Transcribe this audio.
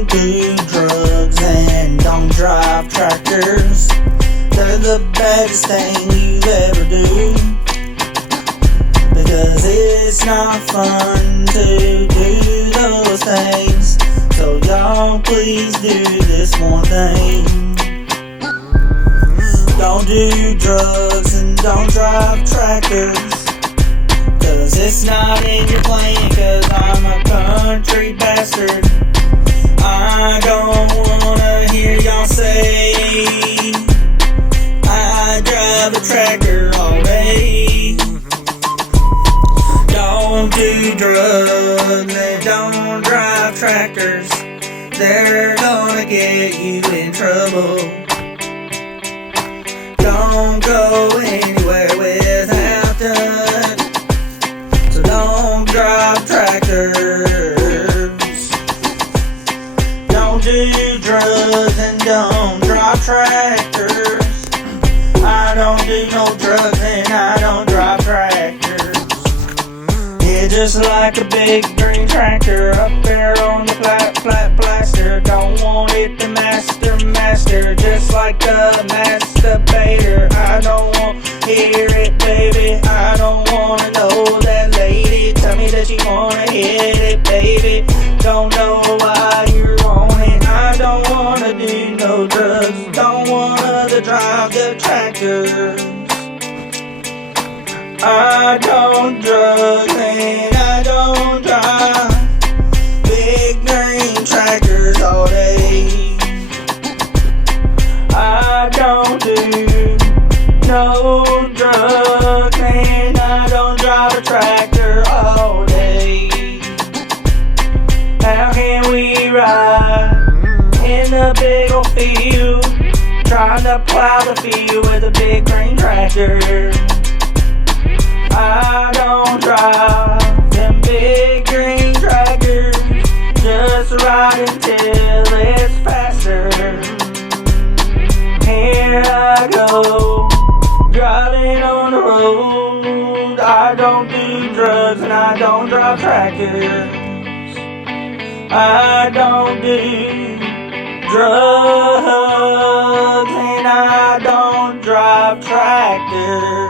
Don't do drugs and don't drive tractors. They're the baddest thing you ever do. Because it's not fun to do those things. So y'all please do this one thing. Don't do drugs and don't drive tractors. Cause it's not in your plan, cause I'm a country bastard. I don't wanna hear y'all say I drive a tractor all day. Don't do drugs and don't drive tractors. They're gonna get you in trouble. Don't go anywhere without done. So don't drive tractors. Don't do drugs and don't drive tractors. I don't do no drugs and I don't drive tractors. Yeah, just like a big green tractor up there on the flat plaster. Don't want it to master, just like a masturbator. I don't want to hear it, baby. I don't want to know that lady. Tell me that you want to hit it, baby. Don't know why you're on it. I don't want to do no drugs. Don't want to drive the tractors. I don't drugs and I don't drive big green tractors all day. I don't do no drugs and I don't drive a tractor all day. How can we ride in the big old field, trying to plow the field with a big green tractor? I don't drive them big green tractors, just ride until it's faster. Here I go, driving on the road. I don't do drugs and I don't drive tractors. I don't do drugs and I don't drive tractors.